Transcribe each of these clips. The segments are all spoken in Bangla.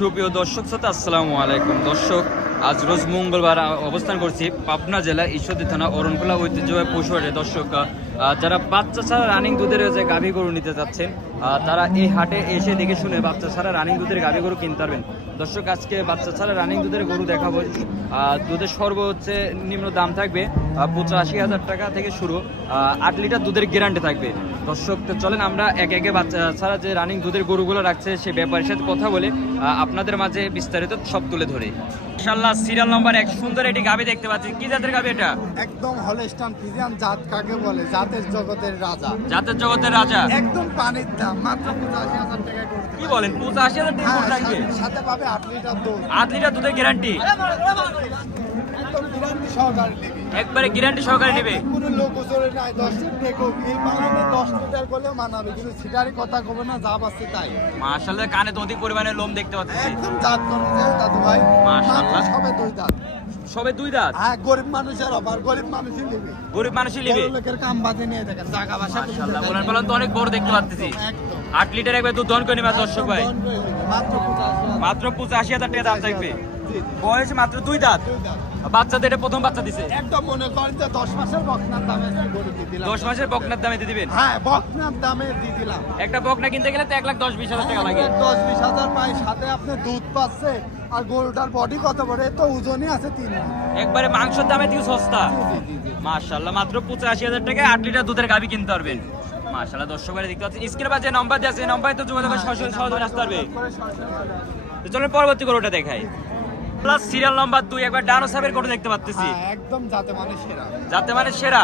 সুপ্রিয় দর্শক শ্রোতা আসসালামু আলাইকুম। দর্শক, আজ রোজ মঙ্গলবার অবস্থান করছি পাবনা জেলা ঈশ্বরদী থানা অরণখোলা ঐতিহ্যবাহী পশুহাটে। দর্শক, যারা বাচ্চা ছাড়া রানিং দুধের যে গাভী গরু নিতে যাচ্ছেন তারা এই হাটে এসে দেখে শুনে বাচ্চা ছাড়া রানিং দুধের গাভী গরু কিনতে পারবেন। দর্শক, আজকে বাচ্চা ছাড়া রানিং দুধের গরু দেখাবো। দুধের সর্বোচ্চ নিম্ন দাম থাকবে 85,000 টাকা থেকে শুরু, 8 লিটার দুধের গ্যারান্টি থাকবে। দর্শক, তো চলেন আমরা একে একে বাচ্চা ছাড়া যে রানিং দুধের গরুগুলো রাখছে সে ব্যাপারের সাথে কথা বলে আপনাদের মাঝে বিস্তারিত সব তুলে ধরে। ইনশাআল্লাহ সিরিয়াল নাম্বার 1 সুন্দর একটি গাভী দেখতে পাচ্ছি। কি জাতের গাভী এটা? একদম হলস্টাইন ফ্রিজিয়ান জাত কাকে বলে? জাতের জগতের রাজা। জাতের জগতের রাজা। একদম পানির দাম মাত্র 85,000 টাকা করে। কি বলেন, 85,000 টাকা করে থাকবে? সাথে পাবে 8 লিটার দুধ। 8 লিটার দুধের গ্যারান্টি। একদম গ্যারান্টি সহকারে নেবে। একবারে গ্যারান্টি সহকারে নেবে। কোনো লোক ওজরে নাই 10 দেখো এই পানিতে 10 লিটার করলেও মানাবে, কিন্তু সিটারি কথা কব না, যা পাচ্ছে তাই। মাশাআল্লাহ, কানে তো অধিক পরিমাণে লোম দেখতে পাচ্ছি। একদম জাত কোন দাদু ভাই। মাশাআল্লাহ, সবে দুই দাঁত। সবে 2 দাঁত। হ্যাঁ, গরিব মানুষের অফার, গরিব মানুষই নেবে। গরিব মানুষই নেবে। লোকের কাম বাদে নিয়ে দেখেন জায়গা বাসা করে। মাশাআল্লাহ, বলেন বলেন তো অনেক বড় দেখতে পাচ্ছি। একদম 8 লিটার একবার দুধ দহন করে নেবে দর্শক ভাই। মাত্র 85,000। মাত্র 85,000 টাকা দাম থাকবে। বয়স মাত্র 2 দাঁত। বাচ্চাদের এটা প্রথম বাচ্চা দিছে। একদম মনে করেন যে 10 মাসের বকনার দামে গরু দিয়ে দিলাম। 10 মাসের বকনার দামে দিয়ে দিবেন। হ্যাঁ, বকনার দামে দিয়ে দিলাম। একটা বকনা কিনতে গেলে তো 1,10,20,000 টাকা লাগে। 10-20,000 পাই, সাথে আপনি দুধ পাচ্ছে। আর গরুটার বডি কত বড়, তো ওজনই আছে 3 মণ। একবারে মাংসের দামে থেকে সস্তা। মাশাআল্লাহ, মাত্র 85,000 টাকায় 8 লিটার দুধের গাভী কিনতে পারবেন। মাশাআল্লাহ, দর্শক ভাই দেখতে পাচ্ছেন স্ক্রিনে যে নাম্বার দেওয়া আছে এই নাম্বারে তো যোগাযোগ করে সহজে আসতে পারবে। তো চলুন পরবর্তী গরুটা দেখাই। প্লাস সিরিয়াল নাম্বার 2 একবার ডানো সাবের গরু দেখতে পাচ্ছি। হ্যাঁ, একদম জাতে মানে সেরা। যাতে মানে সেরা।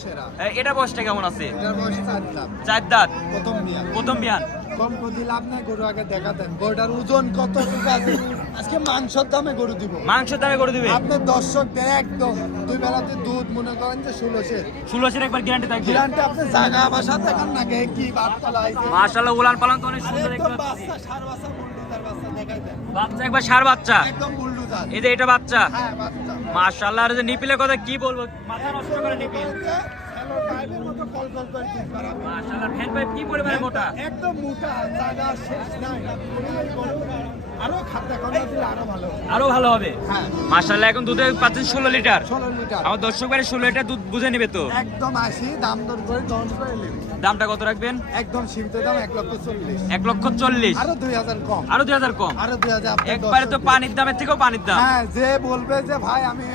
সেরা। এটা বয়সটা কেমন আছে? এটার বয়স 4 দাঁত। 4 দাঁত। প্রথম বিয়ান। প্রথম বিয়ান। কম করে লাভ নাই, গরু আগে দেখা দেন। গরুটার ওজন কতটুকু আছে? আজকে মাংসের দামে গরু দিব। মাংসের দামে গরু দিবে। আপনার দর্শকদের একদম 2 বেলাতে দুধ মনে করেন যে 16 16 একবার গ্যারান্টি থাকবে। গ্যারান্টি আপনি জায়গা বাসা দেখান না, কি বার্তা লাইছে। মাশাআল্লাহ, উলান পালান তো অনেক সুন্দর দেখতে একদম পাচ্ছি। বাচ্চা, ষাঁড় বাচ্চা, বুলডুজার বাচ্চা দেখাই দেন। বাচ্চা একবার ষাঁড় বাচ্চা। একদম বুলডুজার। এই যে এটা বাচ্চা। হ্যাঁ, বাচ্চা। মাশাআল্লাহ, আর যে নিপিলের কথা কি বলবো, মাথা নষ্ট করে নিপিল। হ্যালো, পাইপের মতো কলকল করে দিতে পারবে। মাশাআল্লাহ, ফ্যান পাইপ কি পরিমাণে মোটা। একদম মোটা, জায়গা শেষ নাই। আরো খাদ্য খাওয়া দিলে আরো ভালো। আরো ভালো হবে। হ্যাঁ, মাশাআল্লাহ, এখন দুধে পাচ্ছেন 16 লিটার। 16 লিটার। আমার দর্শক ভাই 16 লিটার দুধ বুঝে নেবে তো। একদম 80 দাম দর করে দন করে নেবে। দামটা কত রাখবেন? একদম সীমিত দাম 1,40,000। 1,40,000। আরো 2,000 কম। আরো 2,000 কম। আরো 2,000 আপনার একবারে তো দর্শকদের। পানির দামের থেকেও পানির দাম। হ্যাঁ, যে বলবে যে ভাই আমি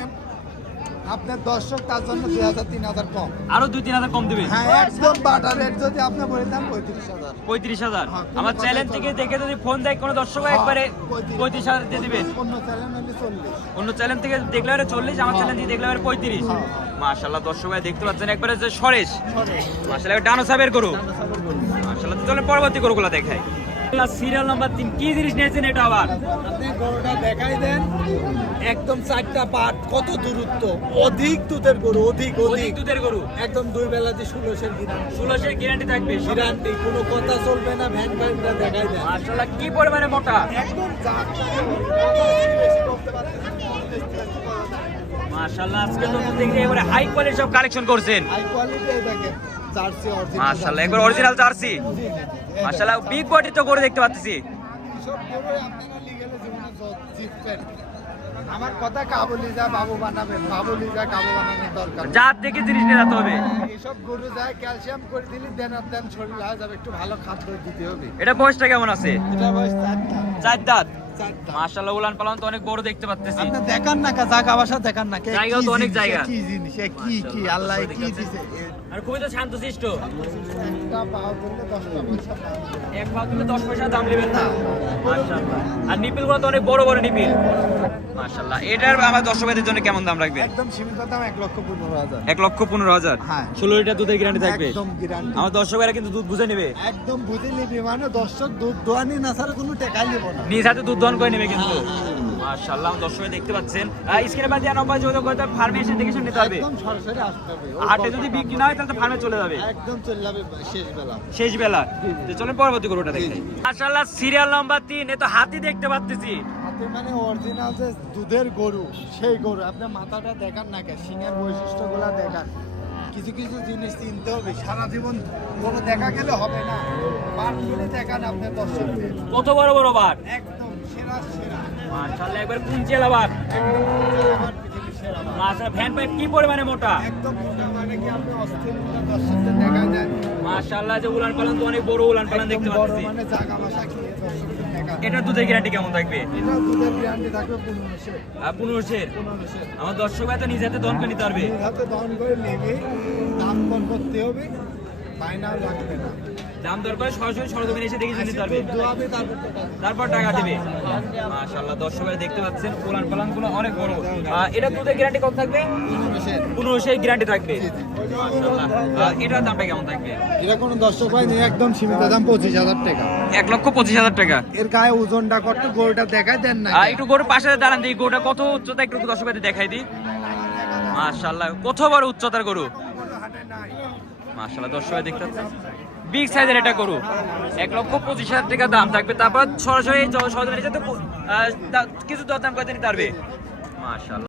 আপনার দর্শক, তার জন্য 2,000-3,000 কম। আরো 2-3,000 কম দিবেন। হ্যাঁ, একদম বাটার রেট যদি আপনি বলে দেন 35,000। 35,000। হ্যাঁ, কোনো আমার কথা চ্যানেল থেকে দেখে যদি ফোন দেয় কোনো দর্শক হ্যাঁ, একবারে 35,000 35,000 দিয়ে দিবেন। অন্য চ্যানেল হলে 40। অন্য চ্যানেল থেকে দেখলে আরে 40, আমার হ্যাঁ। চ্যানেল থেকে দেখলে আরে 35। হ্যাঁ। মাশাআল্লাহ, দর্শক ভাই দেখতে পাচ্ছেন একবারে যে সরেশ। মাশাআল্লাহ, ডানো সাবের গরু। মাশাআল্লাহ, তো চলেন পরবর্তী গরুগুলো দেখাই। সিরিয়াল নাম্বার 3 কি জিনিস নিয়েছেন এটা আবার? আপনি গরুটা দেখাই দেন। একদম 4টা পাট, কত দূরত্ব, অধিক দুধের গরু, অধিক দুধের গরু। একদম 2 বেলাতে 16 গ্যারান্টি। 16 গ্যারান্টি থাকবে। গ্যারান্টি, কোনো কথা চলবে না। ভ্যান পাইপটা দেখাই দেন। মাশাআল্লাহ, কি পরিমাণে মোটা। একদম জাত। মাশাআল্লাহ, আজকে তো দেখি এবারে হাই কোয়ালিটি সব কালেকশন করছেন। হাই কোয়ালিটি দেখেন, জার্সি অরিজিনাল। মাশাআল্লাহ, একবার অরিজিনাল জার্সি। মাশাআল্লাহ, বিগ বডি তো করে দেখতে পাচ্ছি। সব গরু আপনারা লিগেলে জীবনে জিতবেন। আমার কথা কাবুলি যা বাবু বানাবেন, বাবুলি যা কাবু বানানোর দরকার। জাত দেখে জিনিস নিয়ে যেতে হবে। এসব গরু যায় ক্যালসিয়াম করে দিলি দেন আর দেন শরীর হয়ে যাবে, একটু ভালো খাদ্য দিতে হবে। এটা বয়সটা কেমন আছে? এটা বয়স 4 দাঁত। 4 দাঁত। 4 দাঁত। মাশাআল্লাহ, উলান পালান তো অনেক বড় দেখতে পাচ্ছি। আপনি দেখান না, জায়গা বাসা দেখান না। জায়গাও তো অনেক জায়গা। কি জিনিস, কি আল্লাহ কি দিছে। আর খুবই তো শান্তশিষ্ট। একটা পাও করলে 10টা পয়সা পাও। এক পা তুলে 10 পয়সা দাম নেবেন না। মাশাআল্লাহ, আর নিপিলগুলো তো অনেক বড় বড় নিপিল। মাশাআল্লাহ, এটার আমার দর্শকদের জন্য কেমন দাম রাখবেন? একদম সীমিত দাম 1,15,000। 1,15,000। হ্যাঁ। 16 লিটার দুধের গ্যারান্টি থাকবে। একদম গ্যারান্টি। আমার দর্শকেরা কিন্তু দুধ বুঝে নেবে। একদম বুঝে নিবি, মানে দর্শক দুধ দোয়ানি না ছাড়া কোনো টাকাই নেব না। নিজ হাতে দুধ দহন করে নেবে কিন্তু। মাশাআল্লাহ, দর্শক দেখতে পাচ্ছেন স্ক্রিনে বাদ দেওয়া নম্বর যোগাযোগ করতে ফার্মে এসে দেখে শুনে নিতে হবে। একদম সরাসরি আসতে হবে। হাটে যদি বিক্রি না হয় তাহলে ফার্মে চলে যাবে একদম চলে যাবে শেষ বেলা। শেষ বেলা। তো চলেন পরবর্তী গরুটা দেখি। মাশাআল্লাহ, সিরিয়াল নাম্বার 3 এ তো হাতি দেখতে পাচ্ছি। হাতে মানে অরিজিনাল যে দুধের গরু, সেই গরু। আপনি মাথাটা দেখান না, কে সিংহের বৈশিষ্ট্যগুলা দেখান। কিছু কিছু জিনিস চিনতে হবে, সারা জীবন গরু দেখা গেলে হবে না। বাট গুলো দেখান আপনার দর্শকদের। কত বড় বড় বাট। একদম সেরা মাশাআল্লাহ একবার কুঞ্চেল আবার মাশাআল্লাহ ফ্যান পাইপ কি পরিমাণে মোটা একদম মোটা, মানে কি আপনি অস্থির মোটা দর্শকদের দেখা যায়। মাশাআল্লাহ যে উলান পালান তো অনেক বড় উলান পালান দেখতে একদম বড়, পাচ্ছি মানে জাগা বাসা খেয়ে দর্শকদের দেখা যায়। এটার দুধের গ্যারান্টি কেমন থাকবে এটা দুধের গ্যারান্টি থাকবে 1500 1500 1500 আমার দর্শক ভাই তো নিজে হাতে দহন করে নিতে পারবে নিজ হাতে দহন করে নেবে, দাম দর করতে হবে, বায়না লাগবে না। দাম দর করে সরাসরি সরজমিনে এসে দেখে নিতে পারবে দোয়াবে তারপর টাকা দিবে। তারপর টাকা দিবে মাশাআল্লাহ দর্শক ভাই দেখতে পাচ্ছেন উলান পালান গুলো অনেক বড় এটা দুধের গ্যারান্টি কত থাকবে 1500 গ্যারান্টি থাকবে মাশাআল্লাহ এটার দামটা কেমন থাকবে এটা কোনো দর্শক ভাই নেই, একদম সীমিত দাম 25000 টাকা। 1,25,000 টাকা এর গায়ে ওজনটা কত, গরুটা দেখাই দেন না। একটু গরুর পাশে দাঁড়ান দিই গরুটা কত উচ্চতা একটু দর্শক ভাই দেখাই দিই মাশাআল্লাহ কত বড় উচ্চতার গরু মাশাআল্লাহ দর্শক ভাই দেখতে পাচ্ছেন বিগ সাইজের এটা গরু 1,25,000 টাকা দাম থাকবে তারপর সরাসরি সরজমিনে এসে তো কিছু দরদাম করে নিতে পারবে মাশাআল্লাহ